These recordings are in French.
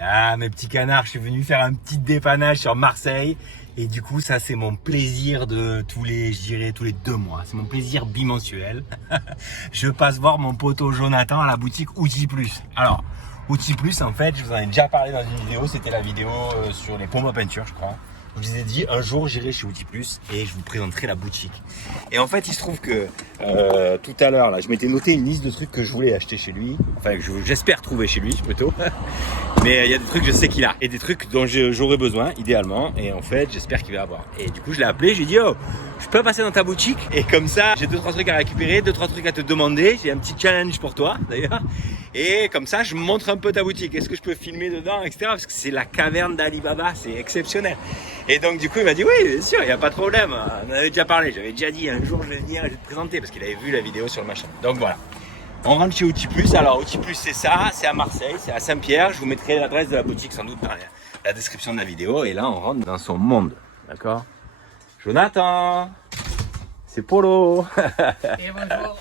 Ah, mes petits canards, je suis venu faire un petit dépannage sur Marseille. Et du coup, ça, c'est mon plaisir de tous les, je dirais, tous les 2 mois. C'est mon plaisir bimensuel. Je passe voir mon poteau Jonathan à la boutique Outils Plus. Alors, Outils Plus, en fait, je vous en ai déjà parlé dans une vidéo. C'était la vidéo sur les pompes à peinture, je crois. Je vous ai dit, un jour, j'irai chez Outils Plus et je vous présenterai la boutique. Et en fait, il se trouve que tout à l'heure, là, je m'étais noté une liste de trucs que je voulais acheter chez lui. Enfin, j'espère trouver chez lui, plutôt. Mais il y a des trucs, je sais qu'il a. Et des trucs dont j'aurais besoin, idéalement. Et en fait, j'espère qu'il va avoir. Et du coup, je l'ai appelé, j'ai dit, oh, je peux passer dans ta boutique. Et comme ça, j'ai 2-3 trucs à récupérer, 2-3 trucs à te demander. J'ai un petit challenge pour toi, d'ailleurs. Et comme ça, je montre un peu ta boutique. Est-ce que je peux filmer dedans, etc. Parce que c'est la caverne d'Ali Baba, c'est exceptionnel. Et donc, du coup, il m'a dit, oui, bien sûr, il n'y a pas de problème. On en avait déjà parlé. J'avais déjà dit, un jour, je vais venir et je vais te présenter. Parce qu'il avait vu la vidéo sur le machin. Donc, voilà. On rentre chez Outils Plus. Alors, Outils Plus, c'est ça. C'est à Marseille, c'est à Saint-Pierre. Je vous mettrai l'adresse de la boutique sans doute dans la description de la vidéo. Et là, on rentre dans son monde. D'accord? Jonathan! C'est Polo! Et bonjour!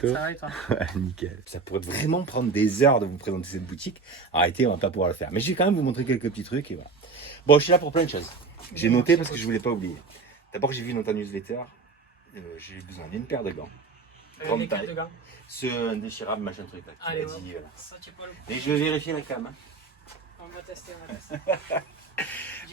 Ça va et toi? Nickel. Ça pourrait vraiment prendre des heures de vous présenter cette boutique. Arrêtez, on va pas pouvoir le faire. Mais je vais quand même vous montrer quelques petits trucs et voilà. Bon, je suis là pour plein de choses. J'ai noté parce que je voulais pas oublier. D'abord, j'ai vu dans ta newsletter, j'ai besoin d'une paire de gants. Grande taille. De gants. Ce indéchirable machin truc là. Allez, Tu m'as dit, voilà. ça tu peux le... Et je vais vérifier la cam. Hein. On va tester, on va tester.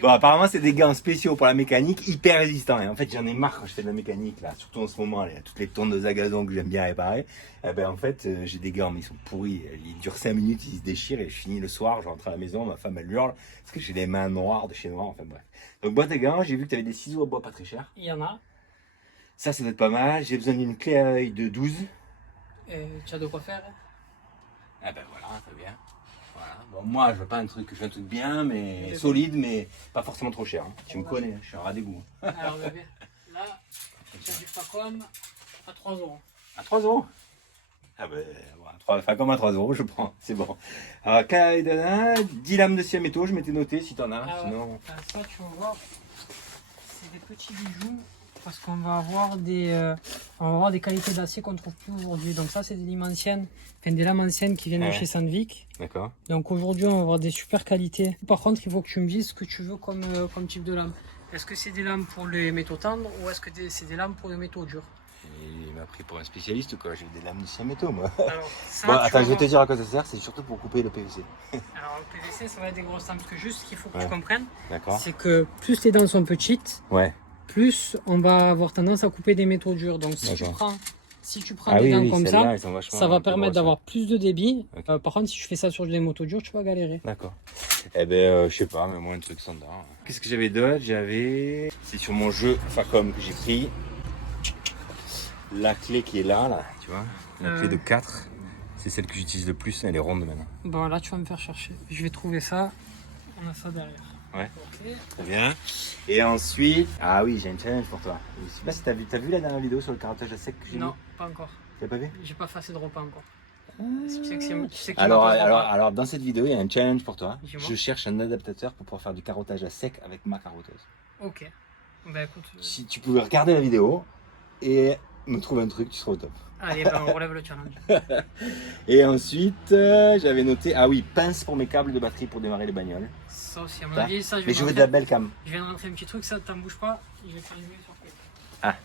Bon, apparemment, c'est des gants spéciaux pour la mécanique, hyper résistants. Et en fait, j'en ai marre quand je fais de la mécanique, là, surtout en ce moment, là, toutes les tondeuses à gazon que j'aime bien réparer. Eh ben, en fait, j'ai des gants, mais ils sont pourris. Ils durent 5 minutes, ils se déchirent et je finis le soir, je rentre à la maison, ma femme, elle hurle parce que j'ai les mains noires de chez noir. Enfin, bref. Donc, boîte à gants, j'ai vu que tu avais des ciseaux à bois pas très chers. Il y en a. Ça doit être pas mal. J'ai besoin d'une clé à œil de 12. Tu as de quoi faire? Ah ben voilà, très bien. Voilà. Bon, moi, je veux pas je veux un truc bien, mais solide, mais pas forcément trop cher. Hein. Tu me connais, hein, je suis un rat d'égout. Alors bébé, là, tu as du Facom à 3 euros. À 3 euros? Ah ben, voilà, Facom à 3 euros, je prends, c'est bon. Alors, 10 lames de scie à métaux, je m'étais noté si t'en as, Ah ouais. sinon... Ça, tu vas voir, c'est des petits bijoux parce qu'on va avoir des qualités d'acier qu'on ne trouve plus aujourd'hui. Donc ça, c'est des lames anciennes, des lames anciennes qui viennent de chez Sandvik. D'accord. Donc aujourd'hui, on va avoir des super qualités. Par contre, il faut que tu me dises ce que tu veux comme type de lame. Est-ce que c'est des lames pour les métaux tendres ou est-ce que c'est des lames pour les métaux durs? Il m'a pris pour un spécialiste ou quoi? J'ai des lames de scie à métaux, moi. Alors, ça, Bon, attends, je vais te dire à quoi ça sert, c'est surtout pour couper le PVC. Alors le PVC, ça va être des grosses lames. Parce que juste, ce qu'il faut que tu comprennes, D'accord. c'est que plus les dents sont petites, Ouais. plus on va avoir tendance à couper des métaux durs. Donc si tu prends des gants comme ça, ça va permettre d'avoir plus de débit. Okay. Par contre, si tu fais ça sur des métaux durs, tu vas galérer. D'accord. Eh ben, je sais pas, mais moi un truc standard. Qu'est-ce que j'avais d'autre? C'est sur mon jeu Facom que j'ai pris. La clé qui est là, tu vois, la clé de 4, c'est celle que j'utilise le plus, elle est ronde maintenant. Bon, là tu vas me faire chercher. Je vais trouver ça. On a ça derrière. Ouais. Okay. Très bien. Et ensuite, ah oui, j'ai un challenge pour toi. Je sais pas si t'as vu la dernière vidéo sur le carottage à sec que j'ai mis? Non, pas encore. T'as pas vu? J'ai pas fait assez de repas encore. Tu sais que alors, dans cette vidéo, il y a un challenge pour toi. Je cherche un adaptateur pour pouvoir faire du carottage à sec avec ma carotteuse. Ok. Bah écoute. Si tu pouvais regarder la vidéo et me trouver un truc, tu seras au top. Allez, ben on relève le challenge. Et ensuite, j'avais noté, ah oui, pince pour mes câbles de batterie pour démarrer les bagnoles. Ça aussi, à mon avis, ça, mais je veux de la belle cam. Je viens de rentrer un petit truc, ça, t'en bouge pas. Je vais faire une sur quoi. Ah.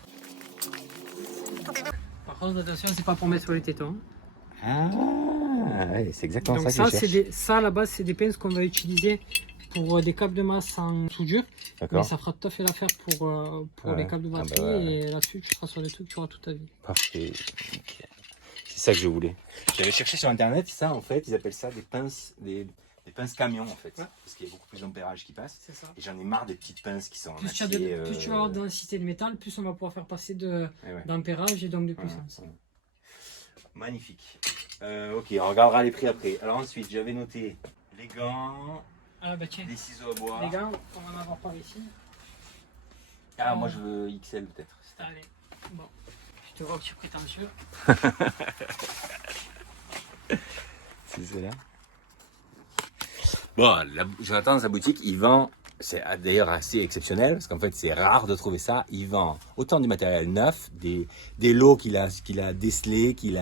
Par contre, attention, c'est pas pour mettre sur les tétons. Ah, ouais, c'est exactement donc ça que je cherche. Ça, à la base, c'est des pinces qu'on va utiliser pour des câbles de masse en soudure. Mais ça fera tout à fait l'affaire pour les câbles de batterie. Ah bah ouais. Et là-dessus, tu seras sur des trucs que tu auras toute ta vie. Parfait. Okay. C'est ça que je voulais. J'avais cherché sur internet, ça en fait, ils appellent ça des pinces, des pinces camions en fait. Ouais. Parce qu'il y a beaucoup plus d'ampérage qui passe. C'est ça. Et j'en ai marre des petites pinces qui sont en acier. Plus tu vas avoir de densité de métal, plus on va pouvoir faire passer d'ampérage et donc de puissance. Ouais. Magnifique. Ok, on regardera les prix après. Alors ensuite, j'avais noté les gants. Ah bah tiens, des ciseaux à bois. Les gants, on va en avoir par ici. Ah, moi je veux XL peut-être. Allez, bon, je te vois que tu es prétentieux. C'est celle-là. Bon, Jonathan dans sa boutique, il vend, c'est d'ailleurs assez exceptionnel, parce qu'en fait c'est rare de trouver ça. Il vend autant du matériel neuf, des lots qu'il a décelés, qu'il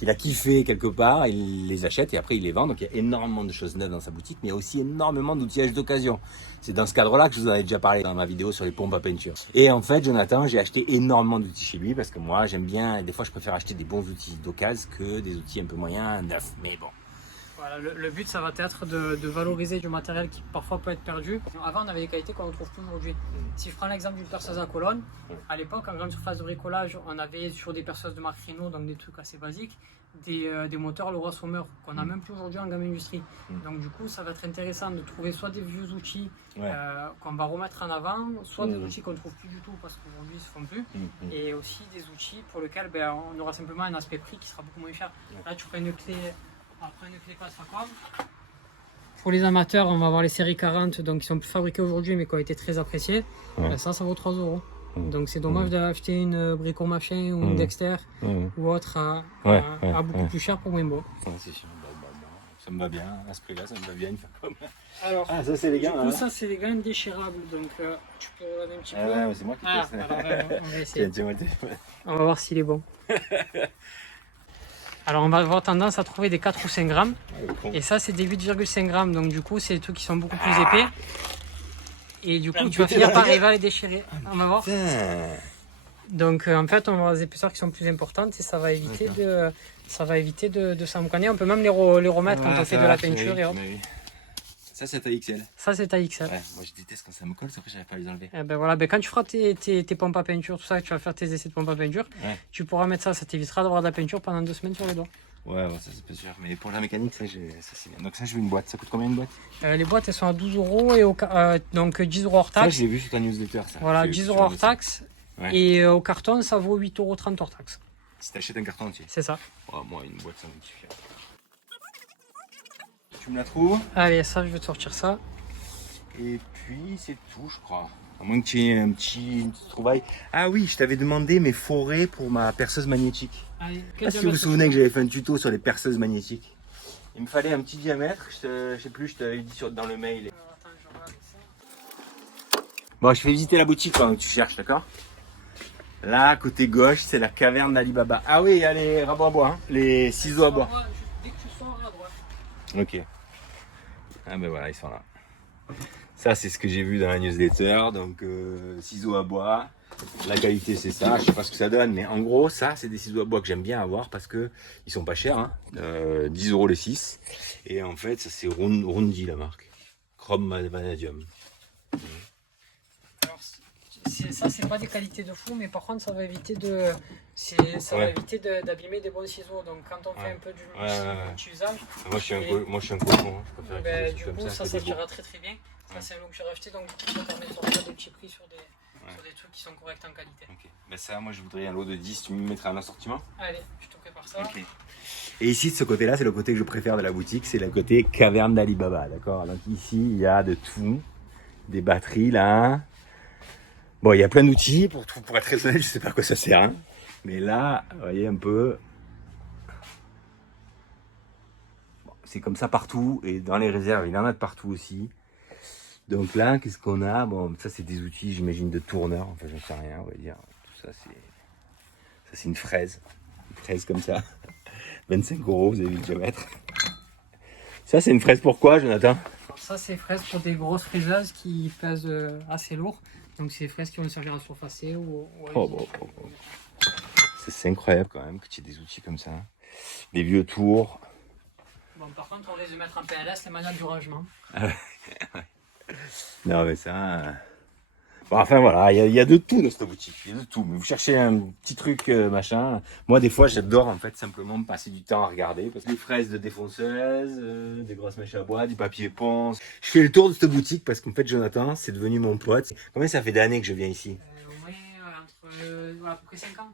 qu'il a kiffé quelque part, il les achète et après il les vend. Donc il y a énormément de choses neuves dans sa boutique, mais il y a aussi énormément d'outillages d'occasion. C'est dans ce cadre-là que je vous en ai déjà parlé dans ma vidéo sur les pompes à peinture. Et en fait, Jonathan, j'ai acheté énormément d'outils chez lui parce que moi, j'aime bien, et des fois je préfère acheter des bons outils d'occasion que des outils un peu moyens, neufs. Mais bon. Voilà, le but, ça va être de valoriser du matériel qui parfois peut être perdu. Avant, on avait des qualités qu'on ne retrouve plus aujourd'hui. Si je prends l'exemple d'une perceuse à colonne, à l'époque, en grande surface de bricolage, on avait sur des perceuses de marque Rhino, donc des trucs assez basiques, des moteurs Leroy Sommer qu'on n'a même plus aujourd'hui en gamme industrie. Donc du coup, ça va être intéressant de trouver soit des vieux outils qu'on va remettre en avant, soit des outils qu'on ne trouve plus du tout parce qu'aujourd'hui, ils ne se font plus, et aussi des outils pour lesquels on aura simplement un aspect prix qui sera beaucoup moins cher. Là, tu prends une clé. Après une clé passe à com. Pour les amateurs, on va avoir les séries 40, donc qui sont plus fabriquées aujourd'hui mais qui ont été très appréciées. Ça vaut 3 €. Donc c'est dommage d'acheter une Brico Machin ou une Dexter ou autre à beaucoup plus cher pour moins beau. C'est sûr, ça me va bien, à ce prix-là, ça me va bien une fois comme. Alors, ça c'est les gants. Du coup, ça c'est les gants déchirables, donc tu peux regarder un petit peu. Ouais, c'est moi qui teste. On va essayer. Tiens, On va voir s'il est bon. Alors on va avoir tendance à trouver des 4 ou 5 grammes. Et ça c'est des 8,5 grammes. Donc du coup c'est des trucs qui sont beaucoup plus épais. Et du coup tu vas finir par arriver à les déchirer. On va voir. Donc en fait on va avoir des épaisseurs qui sont plus importantes et ça va éviter de s'empoigner. On peut même les remettre quand on fait de la peinture et autres. Ça c'est taille XL. Ça c'est taille XL. Ouais, moi je déteste quand ça me colle, après j'arrive pas à les enlever. Et ben voilà, quand tu feras tes pompes à peinture, tout ça, tu vas faire tes essais de pompes à peinture, tu pourras mettre ça t'évitera d'avoir de la peinture pendant 2 semaines sur les doigts. Ouais, ça c'est pas sûr, mais pour la mécanique, ça c'est bien. Donc ça je veux une boîte, ça coûte combien une boîte? Les boîtes elles sont à 12 € et donc 10 € hors taxe. Ça je l'ai vu sur ta newsletter ça. Voilà, 10 € hors taxe. Et au carton ça vaut 8,30 € hors taxe. Si t'achètes un carton entier. C'est ça. Oh, moi une boîte ça me suffit. Tu me la trouves? Allez, ça je vais te sortir ça. Et puis c'est tout je crois. À moins que tu aies une petite trouvaille. Ah oui, je t'avais demandé mes forêts pour ma perceuse magnétique. Allez, Si vous vous souvenez que j'avais fait un tuto sur les perceuses magnétiques. Il me fallait un petit diamètre, je sais plus, je t'avais dit dans le mail. Attends, je regarde ça. Bon, je fais visiter la boutique pendant que tu cherches, d'accord? Là, côté gauche, c'est la caverne d'Alibaba. Ah oui, il y a les rabats à bois, hein, les ciseaux à bois. Dès que tu sors à droite. Ok. Ah ben voilà, ils sont là. Ça, c'est ce que j'ai vu dans la newsletter. Donc, ciseaux à bois. La qualité, c'est ça. Je sais pas ce que ça donne, mais en gros, ça, c'est des ciseaux à bois que j'aime bien avoir parce que ils sont pas chers. Hein. 10 € les 6. Et en fait, ça, c'est Rondi, la marque. Chrome Vanadium. Alors, ça, c'est pas des qualités de fou, mais par contre, ça va éviter d'abîmer des bons ciseaux. Donc, quand on fait un peu du usage. Moi, je suis un cochon. Du coup, ça s'appellera très très bien. Ça, c'est un lot que j'ai racheté, donc ça permet de sortir des petits prix sur des trucs qui sont corrects en qualité. Ok. Ben ça, moi, je voudrais un lot de 10. Tu me mettras un assortiment? Allez, je te prépare ça. Ok. Et ici, de ce côté-là, c'est le côté que je préfère de la boutique, c'est le côté caverne d'Alibaba, d'accord? Donc ici, il y a de tout, des batteries là. Bon, il y a plein d'outils, pour être très honnête, je sais pas à quoi ça sert. Hein. Mais là, vous voyez un peu, bon, c'est comme ça partout, et dans les réserves, il y en a de partout aussi. Donc là, qu'est-ce qu'on a? Bon, ça c'est des outils, j'imagine, de tourneur, enfin j'en sais rien, on va dire. Tout ça c'est une fraise comme ça. 25 €, vous avez vu le diamètre. Ça c'est une fraise pourquoi, Jonathan? Alors ça c'est fraise pour des grosses fraiseuses qui pèsent assez lourd. Donc c'est des fraises qui vont servir à surfacer ou à C'est incroyable quand même que tu aies des outils comme ça. Des vieux tours. Bon, par contre, on risque de mettre en PLS les manettes du rangement. Non mais ça... Bon, enfin voilà, il y a de tout dans cette boutique, il y a de tout. Mais vous cherchez un petit truc machin. Moi des fois j'adore en fait simplement passer du temps à regarder. Parce que les fraises de défonceuse, des grosses mèches à bois, du papier ponce. Je fais le tour de cette boutique parce qu'en fait Jonathan c'est devenu mon pote. Combien ça fait d'années que je viens ici? Au moins à peu près 5 ans.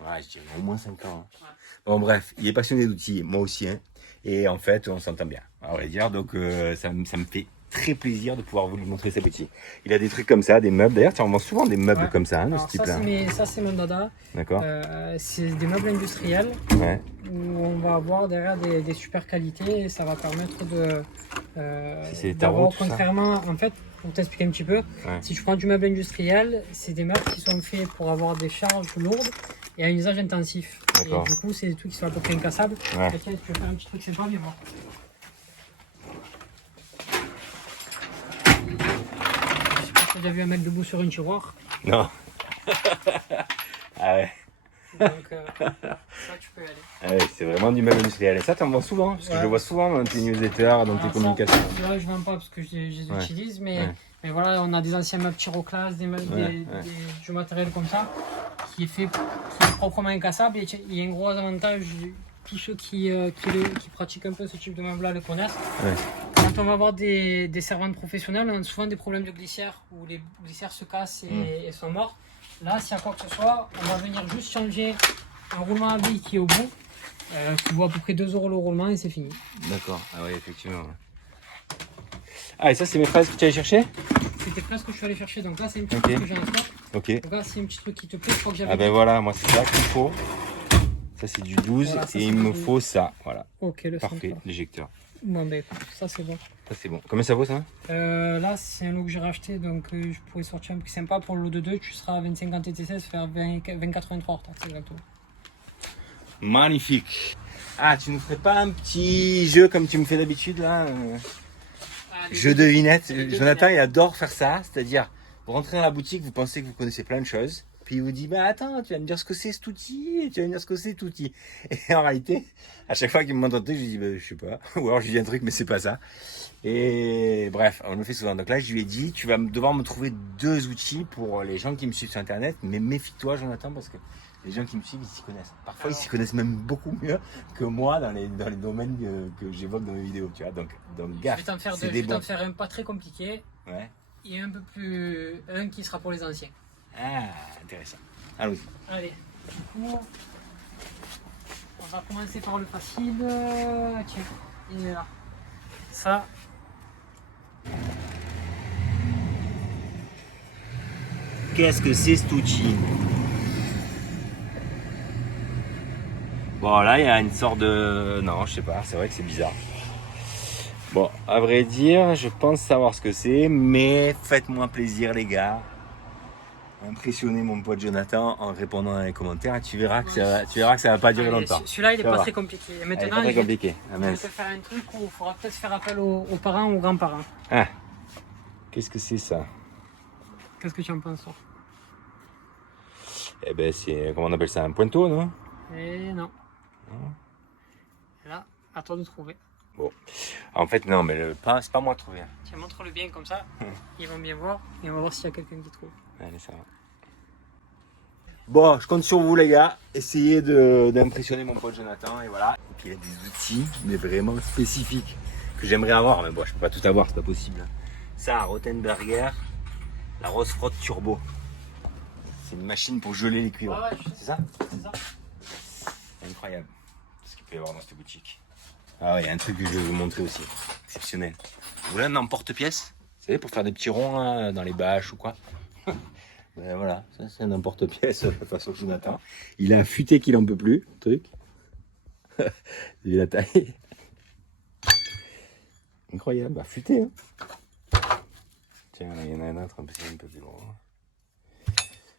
Ouais, je dirais au moins 5 ans. Hein. Ouais. Bon bref, il est passionné d'outils, moi aussi. Hein. Et en fait on s'entend bien, à vrai dire. Donc ça me fait très plaisir de pouvoir vous lui montrer sa boutique. Il a des trucs comme ça, des meubles. D'ailleurs, tu en vends souvent des meubles Ouais. comme ça, hein, de Alors ce type-là. ça c'est mon dada. D'accord. C'est des meubles industriels Ouais. où on va avoir derrière des super qualités et ça va permettre de C'est d'avoir, tarot, tout ça. contrairement, en fait, pour t'expliquer un petit peu, Ouais. si tu prends du meuble industriel, c'est des meubles qui sont faits pour avoir des charges lourdes et un usage intensif. Et D'accord. du coup, c'est des trucs qui sont à peu près incassables. Ouais. Et tiens, si tu veux faire un petit truc sympa, viens voir. Je sais pas si tu as déjà vu un mec debout sur une tiroir. Non. Ah ouais. Donc, ça, tu peux y aller. Ah ouais, c'est vraiment du meuble industriel. Et ça, tu en vends souvent, parce que je le vois souvent dans tes newsletters, dans tes Alors communications. ça, là, je ne vends pas parce que je les Ouais. utilise, Ouais. mais voilà, on a des anciens meubles Tyroclas, du matériel comme ça, qui est proprement incassable. Et il y a un gros avantage, tous ceux qui pratiquent un peu ce type de meuble-là le connaissent. Ouais. Quand on va avoir des servantes professionnelles, on a souvent des problèmes de glissière, où les glissières se cassent et sont mortes. Là, s'il y a quoi que ce soit, on va venir juste changer un roulement à billes qui est au bout, qui vaut à peu près 2 € le roulement et c'est fini. D'accord. Ah oui, effectivement. Ah, et ça, c'est mes fraises que tu allais chercher? C'était presque ce que je suis allé chercher, donc là c'est une petite Ok. chose que j'ai en stock. Ok. Donc là c'est un petit truc qui te plaît, je crois que j'avais Ah ben dit. voilà, moi c'est ça qu'il me faut. Ça c'est du 12 Voilà, ça, et c'est il me du- faut ça. Voilà. Ok, le Parfait, centre. l'éjecteur. Bon ben écoute, ça c'est bon. Ça c'est bon. Combien ça vaut ça? Là c'est un lot que j'ai racheté, donc je pourrais sortir un prix sympa pour le lot de 2, tu seras à 25 TTC, ça fait 20,83 hors taxe exactement. Magnifique. Ah, tu nous ferais pas un petit jeu comme tu me fais d'habitude là Jeu devinette. Jonathan il adore faire ça, c'est-à-dire vous rentrez dans la boutique, vous pensez que vous connaissez plein de choses, puis il vous dit bah attends, tu vas me dire ce que c'est cet outil, et tu vas me dire ce que c'est cet outil. Et en réalité, à chaque fois qu'il me montre un truc, je lui dis bah, je sais pas, ou alors je lui dis un truc mais c'est pas ça. Et bref, on le fait souvent. Donc là, je lui ai dit, tu vas devoir me trouver 2 outils pour les gens qui me suivent sur Internet, mais méfie-toi, Jonathan, parce que les gens qui me suivent, ils s'y connaissent. Parfois, ils s'y connaissent même beaucoup mieux que moi dans les domaines que j'évoque dans mes vidéos, tu vois. Donc Je gaffe, vais t'en faire, c'est je des vais t'en bons. faire un pas très compliqué Ouais. et un peu plus. Un qui sera pour les anciens. Ah, intéressant. Allons-y. Allez, du coup, on va commencer par le facile. Tiens, il est là. Ça, Qu'est-ce que c'est cet outil? Bon, là, il y a une sorte de... Non, je sais pas, c'est vrai que c'est bizarre. Bon, à vrai dire, je pense savoir ce que c'est, mais faites-moi plaisir, les gars. Impressionnez mon pote Jonathan en répondant dans les commentaires et tu verras que ça va pas durer allez, longtemps. celui-là il est Ça pas va. très compliqué. Et Ah, il est maintenant, pas très je vais compliqué. Ah, je vais mince. te faire un truc où il faudra peut-être faire appel aux parents ou aux grands-parents. Ah, qu'est-ce que c'est ça? Qu'est-ce que tu en penses toi? Eh ben, c'est, comment on appelle ça, un pointeau, non? Eh non. Non. Et là, à toi de trouver. Bon, en fait, non, mais c'est pas moi de trouver. Tiens, montre-le bien comme ça. Ils vont bien voir et on va voir s'il y a quelqu'un qui trouve. Allez, ça va. Bon, je compte sur vous, les gars. Essayez d'impressionner mon pote Jonathan, et voilà. Et puis, il y a des outils, mais vraiment spécifiques, que j'aimerais avoir. Mais bon, je peux pas tout avoir, c'est pas possible. Ça, Rothenberger, la Rose Frotte Turbo. C'est une machine pour geler les cuivres. Ah ouais, je sais. C'est ça? C'est ça. Incroyable. Ce qu'il peut y avoir dans cette boutique. Ah ouais, il y a un truc que je vais vous montrer aussi. Exceptionnel. Vous voulez un emporte-pièce? Vous savez, pour faire des petits ronds là, dans les bâches ou quoi? Ben voilà, ça c'est un emporte-pièce façon Jonathan. Il a affûté qu'il en peut plus, le truc. Vu la taille. Incroyable, affûté. Hein. Tiens, là, il y en a un autre un peu plus gros.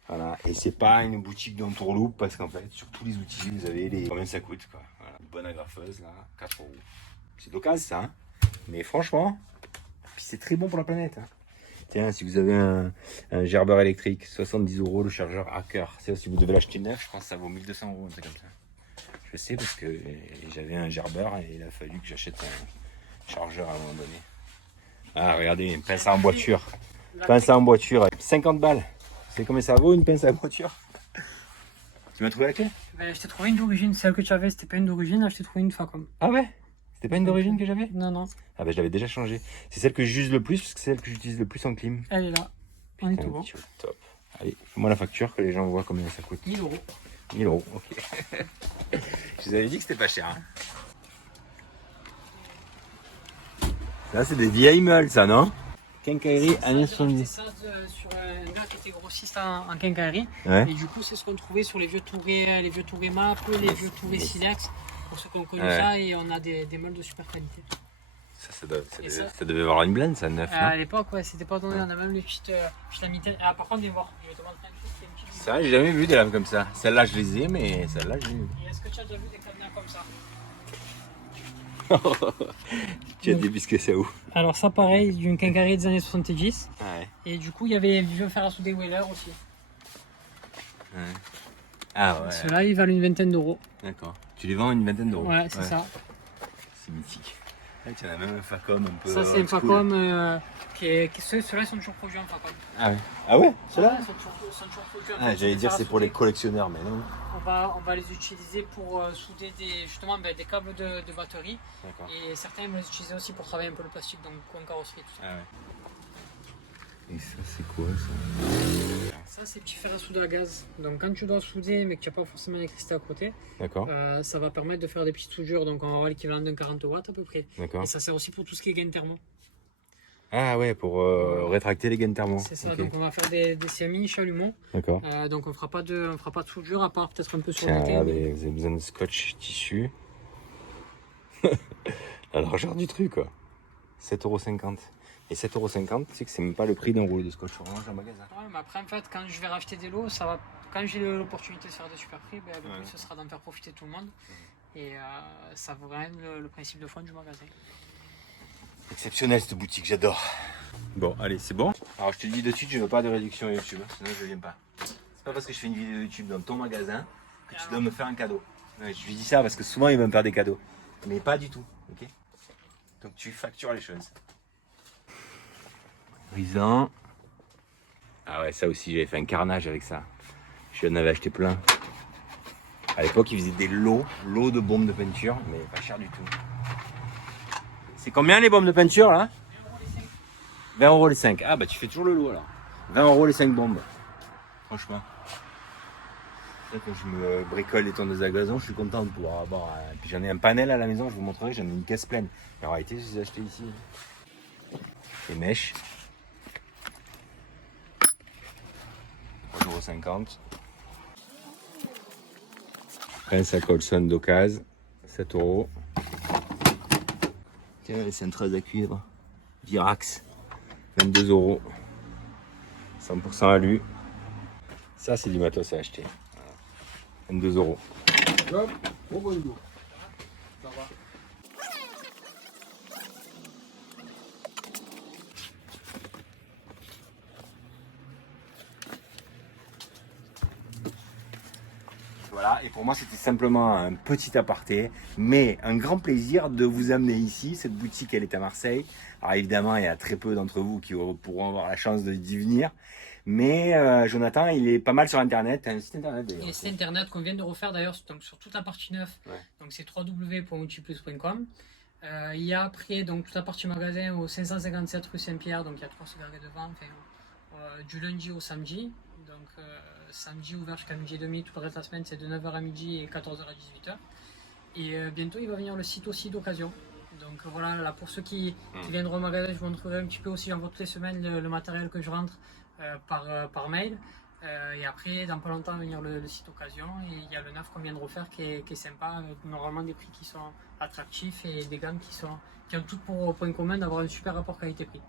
Voilà, et c'est pas une boutique d'entourloupe parce qu'en fait, sur tous les outils, vous avez les... Combien ça coûte, quoi. Voilà. Une bonne agrafeuse, là, 4 €. C'est d'occasion, ça, hein. Mais franchement, puis c'est très bon pour la planète, hein. Tiens, si vous avez un gerbeur électrique, 70 € le chargeur Hacker. C'est si vous devez l'acheter neuf, je pense que ça vaut 1200 €, un truc comme ça. Je sais parce que j'avais un gerbeur et il a fallu que j'achète un chargeur à un moment donné. Ah, regardez, une pince à emboîture. Pince à emboîture, 50 balles. Vous savez combien ça vaut une pince à emboîture? Tu m'as trouvé la clé? Ben, je t'ai trouvé une d'origine. Celle que tu avais, c'était pas une d'origine. Là, je t'ai trouvé une Facom. Ah ouais? C'était pas une d'origine que j'avais? Non, non. Ah bah je l'avais déjà changée. C'est celle que j'use le plus parce que c'est celle que j'utilise le plus en clim. Elle est là. On est tout bon. Top. Allez, fais-moi la facture que les gens voient combien ça coûte. 1000 €. 1000 €, ok. Je vous avais dit que c'était pas cher. Hein. Ça, c'est des vieilles meules, ça, non? Quincaillerie années 70. Ça sur un gars qui était grossiste en quincaillerie. Ouais. Et du coup, c'est ce qu'on trouvait sur les vieux tourés MAP, les vieux tourés Silex. Pour ceux qui ont connu ça, et on a des meules de super qualité. Ça devait avoir une blende, ça, 9. À l'époque, ouais, c'était pas donné. On a même les petites lamitaines. Ah, par contre, viens voir. Je vais te montrer une chose qui est une petite. C'est vrai, j'ai jamais vu des lames comme ça. Celle-là, je les ai, mais celle-là, je l'ai eu. Et est-ce que tu as déjà vu des cadenas comme ça? Tu as débusqué ça où? Alors, ça, pareil, d'une quincaillerie des années 70. Ouais. Et du coup, il y avait les vieux fer à souder Weller aussi. Ouais. Ah ouais. Ceux-là, ils valent une vingtaine d'euros. D'accord. Tu les vends une vingtaine d'euros. Ouais, c'est ça. C'est mythique. Là, tu en as même un Facom un peu. Ça, c'est un Facom. Ceux-là, ils sont toujours produits en Facom. Ah ouais. Ah ouais, ceux-là? Ils sont toujours produits en Ah, j'allais dire c'est pour les collectionneurs, mais non. On va les utiliser pour souder justement des câbles de batterie. D'accord. Et certains vont les utiliser aussi pour travailler un peu le plastique, donc en carrosserie, tout ça. Ah ouais. Et ça, c'est quoi ça? Ça, c'est petit fer à souder à gaz. Donc quand tu dois souder mais que tu n'as pas forcément l'électricité à côté, D'accord. ça va permettre de faire des petites soudures. Donc on va avoir l'équivalent d'un 40 watts à peu près. D'accord. Et ça sert aussi pour tout ce qui est gain thermo. Ah ouais, pour rétracter les gaines thermo. C'est ça, Ok. donc on va faire des CMI, chalumeaux. D'accord. Donc on fera pas de soudure à part peut-être un peu sur Tiens, le côté. regardez, vous avez besoin de scotch tissu. La largeur du truc, quoi. 7,50 €. Et 7,50 €, tu sais que c'est même pas le prix d'un rouleau de scotch orange en magasin. Ouais, mais après, en fait, quand je vais racheter des lots, ça va. Quand j'ai l'opportunité de faire des super prix, ben, le but ce sera d'en faire profiter tout le monde. Et ça vaut quand même le principe de fond du magasin. Exceptionnel cette boutique, j'adore. Bon, allez, c'est bon. Alors je te dis de suite, je veux pas de réduction YouTube, sinon je viens pas. C'est pas parce que je fais une vidéo YouTube dans ton magasin que tu dois me faire un cadeau. Ouais, je lui dis ça parce que souvent il va me faire des cadeaux. Mais pas du tout, ok? Donc tu factures les choses. Brisant. Ah ouais, ça aussi, j'avais fait un carnage avec ça. Je en avais acheté plein. À l'époque, ils faisaient des lots de bombes de peinture, mais pas cher du tout. C'est combien les bombes de peinture là? 20 € les 5. Ah bah tu fais toujours le lot alors. 20 € les 5 bombes. Franchement. Là, quand je me bricole les tondeuses à gazon, je suis content de pouvoir avoir. Puis j'en ai un panel à la maison, je vous montrerai, j'en ai une caisse pleine. Mais en réalité, je les ai achetés ici. Les mèches. 3,50 €. Pince à Colson d'occasion, 7 €. Tiens, les cintreuses à cuivre. Virax, 22 €. 100% alu. Ça, c'est du matos à acheter. 22 €. Voilà, et pour moi c'était simplement un petit aparté, mais un grand plaisir de vous amener ici. Cette boutique elle est à Marseille. Alors évidemment il y a très peu d'entre vous qui pourront avoir la chance d'y venir. Mais Jonathan il est pas mal sur internet, un site internet d'ailleurs. Il y a un site internet qu'on vient de refaire d'ailleurs donc sur toute la partie neuve. Ouais. Donc c'est www.outillplus.com. Il y a après donc toute la partie magasin au 557 rue Saint-Pierre, donc il y a 3 soirées de vente, du lundi au samedi. Donc samedi ouvert jusqu'à midi et demi, tout le reste de la semaine c'est de 9h à midi et 14h à 18h. Et bientôt il va venir le site aussi d'occasion. Donc voilà, là, pour ceux qui viendront au magasin, je vous montrerai un petit peu aussi, j'envoie toutes les semaines le matériel que je rentre par mail. Et après, dans pas longtemps, va venir le site occasion. Et il y a le neuf qu'on vient de refaire qui est sympa, avec normalement des prix qui sont attractifs et des gammes qui ont toutes pour point commun d'avoir un super rapport qualité-prix.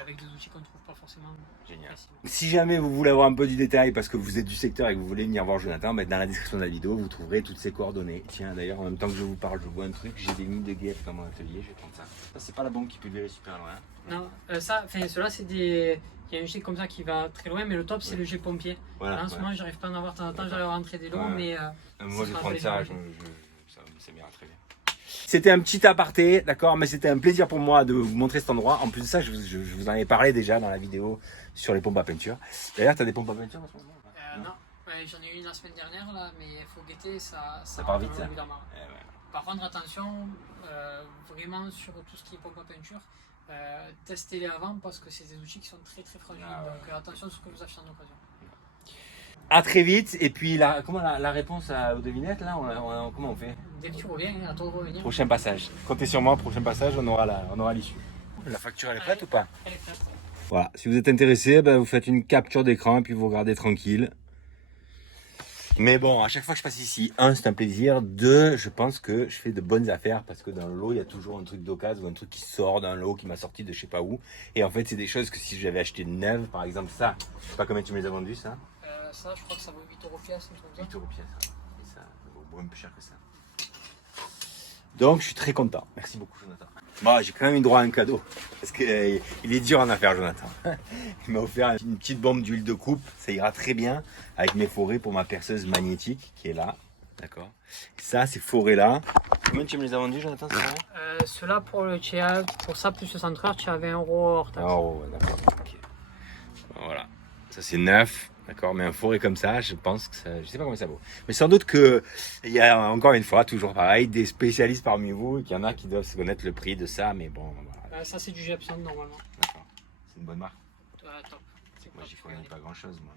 Avec des outils qu'on ne trouve pas forcément. Génial. facilement. Si jamais vous voulez avoir un peu du détail parce que vous êtes du secteur et que vous voulez venir voir Jonathan, ben dans la description de la vidéo vous trouverez toutes ses coordonnées. Tiens d'ailleurs en même temps que je vous parle, je vois un truc, j'ai des nids de guêpes dans mon atelier, je vais prendre ça. Ça c'est pas la bombe qui peut virer super loin. Non, ceux-là c'est des. Il y a un jet comme ça qui va très loin, mais le top c'est le jet pompier. Voilà, Là, en ce moment j'arrive pas à en avoir de temps en temps, j'arrive à rentrer des lots, mais. moi je vais prendre ça, ça m'ira très bien. C'était un petit aparté, d'accord, mais c'était un plaisir pour moi de vous montrer cet endroit. En plus de ça, je vous en avais parlé déjà dans la vidéo sur les pompes à peinture. D'ailleurs, tu as des pompes à peinture en ce moment? Non, j'en ai eu une la semaine dernière, là, mais il faut guetter, ça part vite, ça. Par contre, attention, vraiment sur tout ce qui est pompe à peinture, testez-les avant parce que c'est des outils qui sont très très fragiles. Donc attention sur ce que vous achetez en occasion. À très vite. Et puis, la réponse aux devinettes, là, comment on fait? Dès que tu reviens, à toi de revenir. Prochain passage. Comptez sur moi, prochain passage, on aura l'issue. La facture elle est prête ou pas? Elle est prête. Voilà, si vous êtes intéressé, vous faites une capture d'écran et puis vous regardez tranquille. Mais bon, à chaque fois que je passe ici, un, c'est un plaisir. Deux, je pense que je fais de bonnes affaires parce que dans le lot, il y a toujours un truc d'occasion ou un truc qui sort d'un lot qui m'a sorti de je sais pas où. Et en fait, c'est des choses que si j'avais acheté neuves, par exemple ça, je sais pas combien tu me les as vendues ça. Ça, je crois que ça vaut 8 € pièce. 8 € pièce. Et ça vaut beaucoup plus cher que ça. Donc, je suis très content. Merci beaucoup, Jonathan. Bon, j'ai quand même eu droit à un cadeau. Parce qu'il est dur en affaires, Jonathan. Il m'a offert une petite bombe d'huile de coupe. Ça ira très bien avec mes forêts pour ma perceuse magnétique qui est là. D'accord. Ça, ces forêts-là. Combien tu me les as vendues, Jonathan? Ceux-là, pour ça, plus le centreur, tu avais 1 € hors taxe. Oh, d'accord. Ok. Voilà. Ça, c'est neuf. D'accord, mais un forêt comme ça, je pense que ça, je sais pas combien ça vaut. Mais sans doute qu'il y a encore une fois, toujours pareil, des spécialistes parmi vous et qu'il y en a qui doivent se connaître le prix de ça, mais bon, voilà. Ça, c'est du Jepson normalement. D'accord. C'est une bonne marque. Top. Moi, j'y connais pas grand chose, moi.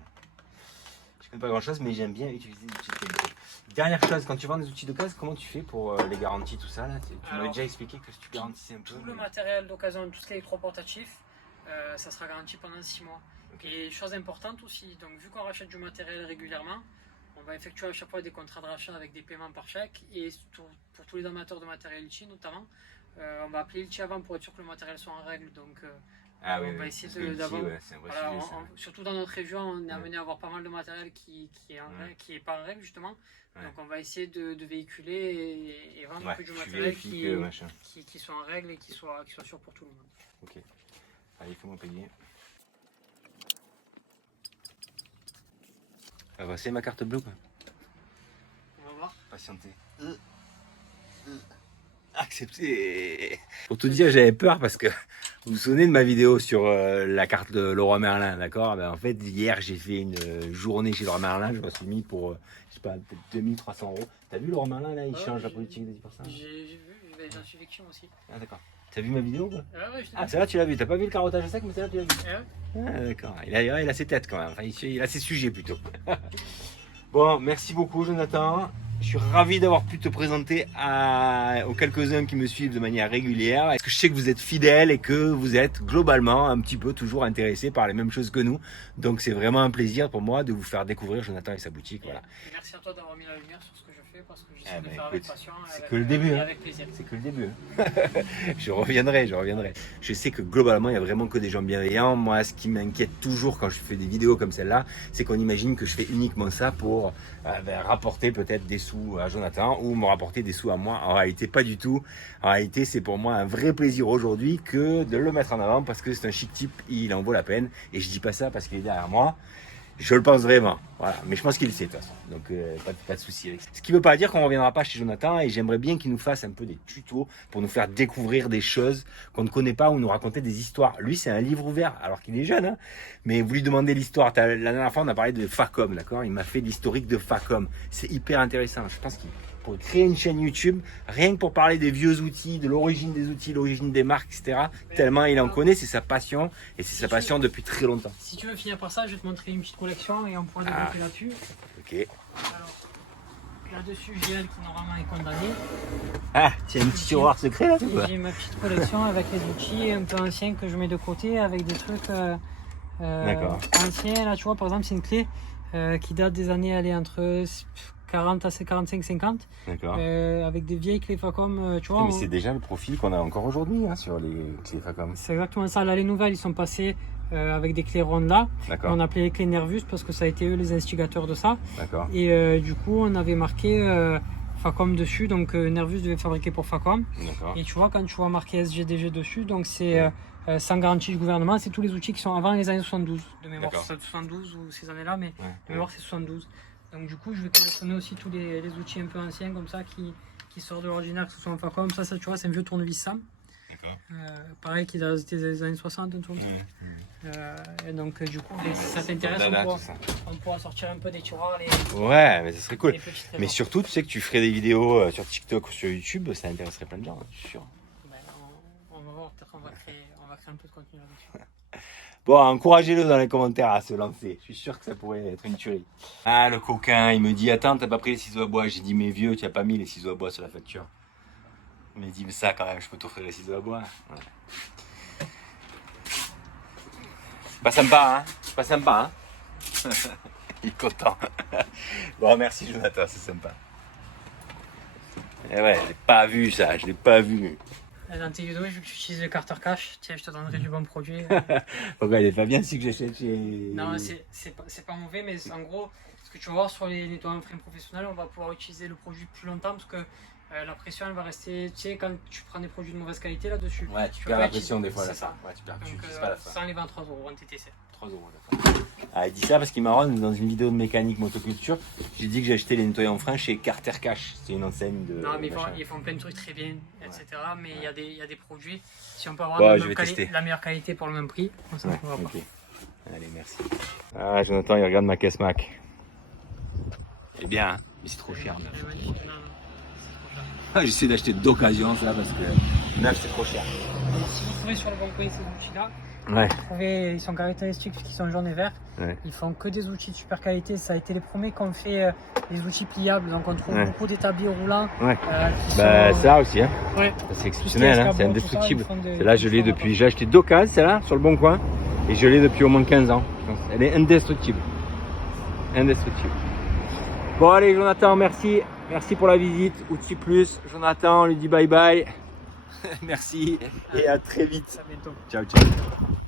Je connais pas grand chose, mais j'aime bien utiliser des outils de qualité. Dernière chose, quand tu vends des outils d'occasion, comment tu fais pour les garanties, tout ça là? Tu m'avais déjà expliqué que tu garantissais un peu. Tout le matériel d'occasion, tout ce qui est électroportatif, ça sera garanti pendant 6 mois. Okay. Et chose importante aussi, donc vu qu'on rachète du matériel régulièrement, on va effectuer à chaque fois des contrats de rachat avec des paiements par chèque. Et pour tous les amateurs de matériel Litchi notamment, on va appeler Litchi avant pour être sûr que le matériel soit en règle. Donc on va essayer d'avoir. Surtout dans notre région, on est amené à avoir pas mal de matériel qui est pas en règle justement. Ouais. Donc on va essayer de véhiculer et vendre un peu du matériel qui soit en règle et qui soit sûr pour tout le monde. Ok. Allez, fais-moi payer. C'est ma carte bleue quoi. On va voir. Patienter. Accepter. Pour tout dire, j'avais peur parce que vous vous souvenez de ma vidéo sur la carte de Leroy Merlin, d'accord? En fait, hier, j'ai fait une journée chez Leroy Merlin. Je me suis mis pour, je sais pas, peut-être 2300 €. T'as vu Leroy Merlin là? Il change la politique de 10%. J'ai vu, j'en suis victime aussi. Ah, d'accord. T'as vu ma vidéo quoi? Ouais, ah, celle-là tu l'as vu. T'as pas vu le carottage sec, mais celle-là tu l'as vu. Ah, d'accord. Il a ses têtes quand même. Enfin, il a ses sujets plutôt. Bon, merci beaucoup, Jonathan. Je suis ravi d'avoir pu te présenter aux quelques-uns qui me suivent de manière régulière. Parce que je sais que vous êtes fidèles et que vous êtes globalement un petit peu toujours intéressés par les mêmes choses que nous. Donc c'est vraiment un plaisir pour moi de vous faire découvrir Jonathan et sa boutique. Voilà. Merci à toi d'avoir mis la lumière sur ce que je fais parce que j'essaie de faire avec passion. C'est que le début. Avec plaisir. C'est que le début. Je reviendrai. Je sais que globalement, il n'y a vraiment que des gens bienveillants. Moi, ce qui m'inquiète toujours quand je fais des vidéos comme celle-là, c'est qu'on imagine que je fais uniquement ça pour rapporter peut-être des sous à Jonathan ou me rapporter des sous à moi. En réalité, pas du tout. En réalité, c'est pour moi un vrai plaisir aujourd'hui que de le mettre en avant parce que c'est un chic type, il en vaut la peine. Et je dis pas ça parce qu'il est derrière moi. Je le pense vraiment, voilà. Mais je pense qu'il le sait de toute façon, donc pas de souci avec ça. Ce qui ne veut pas dire qu'on ne reviendra pas chez Jonathan et j'aimerais bien qu'il nous fasse un peu des tutos pour nous faire découvrir des choses qu'on ne connaît pas ou nous raconter des histoires. Lui, c'est un livre ouvert alors qu'il est jeune, hein, mais vous lui demandez l'histoire. La dernière fois, on a parlé de Facom, d'accord? Il m'a fait l'historique de Facom. C'est hyper intéressant. Je pense qu'il pour créer une chaîne YouTube, rien que pour parler des vieux outils, de l'origine des outils, l'origine des marques, etc. Tellement il en connaît, c'est sa passion et c'est sa passion depuis très longtemps. Si tu veux finir par ça, je vais te montrer une petite collection et on pourra développer là-dessus. Ok. Alors, là-dessus, j'ai elle qui normalement est condamnée. Ah, tu as un petit tiroir secret là? J'ai ma petite collection avec les outils un peu anciens que je mets de côté avec des trucs anciens. Là, tu vois, par exemple, c'est une clé qui date des années, elle est entre 40 à 45, 50. D'accord. Avec des vieilles clés Facom, tu vois. Mais c'est déjà le profil qu'on a encore aujourd'hui hein, sur les clés Facom. C'est exactement ça. Là, les nouvelles, ils sont passés avec des clés rondes là. D'accord. On appelait les clés Nervus parce que ça a été eux les instigateurs de ça. D'accord. Et du coup, on avait marqué Facom dessus. Donc Nervus devait fabriquer pour Facom. D'accord. Et tu vois, quand tu vois marqué SGDG dessus, donc c'est sans garantie du gouvernement. C'est tous les outils qui sont avant les années 72. De mémoire, c'est 72 ou ces années-là, mais de mémoire, c'est 72. Donc du coup, je vais collectionner aussi tous les outils un peu anciens comme ça qui sortent de l'ordinaire, que ce soit en Facom. Ça, tu vois, c'est un vieux tournevis Sam. D'accord. Pareil, qui date des années 60, un tour. Et donc du coup, si ça t'intéresse, on pourra sortir un peu des tiroirs. Ouais, mais ça serait cool. Mais surtout, tu sais que tu ferais des vidéos sur TikTok ou sur YouTube, ça intéresserait plein de gens, je suis sûr. Ben, on va voir, peut-être on va créer un peu de contenu là-dessus. Bon, encouragez-le dans les commentaires à se lancer. Je suis sûr que ça pourrait être une tuerie. Ah, le coquin, il me dit, attends, t'as pas pris les ciseaux à bois. J'ai dit, mais vieux, tu as pas mis les ciseaux à bois sur la facture. Il m'a dit, mais ça, quand même, je peux t'offrir les ciseaux à bois. Ouais. Pas sympa, hein? Pas sympa, hein? Il est content. Bon, merci Jonathan, c'est sympa. Eh ouais, je l'ai pas vu ça, je l'ai pas vu. Dans tes vidéos, vu que tu utilises le Carter Cash, tiens, je te donnerai du bon produit. Pourquoi il est pas bien si que j'achète chez... Non, c'est pas mauvais, mais en gros, ce que tu vas voir sur les nettoyants de frein professionnels, on va pouvoir utiliser le produit plus longtemps parce que la pression elle va rester, tu sais, quand tu prends des produits de mauvaise qualité là-dessus. Ouais, tu peux perds pas la pression des fois à la c'est fin. ça. Ouais, tu perds, tu Donc, utilises pas à la fin. sans les 23 € en TTC. 3 euros à la fin. Ah, il dit ça parce qu'il m'a rendu dans une vidéo de mécanique motoculture. J'ai dit que j'ai acheté les nettoyants freins chez Carter Cash. C'est une enseigne de. Non, mais machin. ils font plein de trucs très bien, etc. Mais il y a des produits, si on peut avoir Bon, la, je vais tester. la meilleure qualité pour le même prix, on s'en Ouais, trouvera pas. ok. Allez, merci. Ah, Jonathan, il regarde ma caisse Mac. C'est bien, hein, mais c'est trop cher. Elle est magnifique. Non, non, c'est trop cher. Ah, j'essaie d'acheter d'occasion ça parce que neuf c'est trop cher. Et si vous trouvez sur le bon prix ces outils-là, Ouais. ils sont caractéristiques parce qu'ils sont jaunes et verts. Ouais. Ils font que des outils de super qualité. Ça a été les premiers qui ont fait des outils pliables. Donc on trouve Ouais. beaucoup d'établis roulants. Ouais. Qui Bah sont- ça aussi, hein. Ouais. Ça, c'est Tout ce qui est exceptionnel, hein. C'est escabeau, indestructible. tout ça, ils font Celle-là, je l'ai depuis. J'ai acheté d'occasion, celle-là, sur le bon coin. Et je l'ai depuis au moins 15 ans. Donc, elle est indestructible. Indestructible. Bon, allez, Jonathan, merci. Merci pour la visite. Outils Plus. Jonathan, on lui dit bye bye. Merci et à très vite. À bientôt. Ciao, ciao.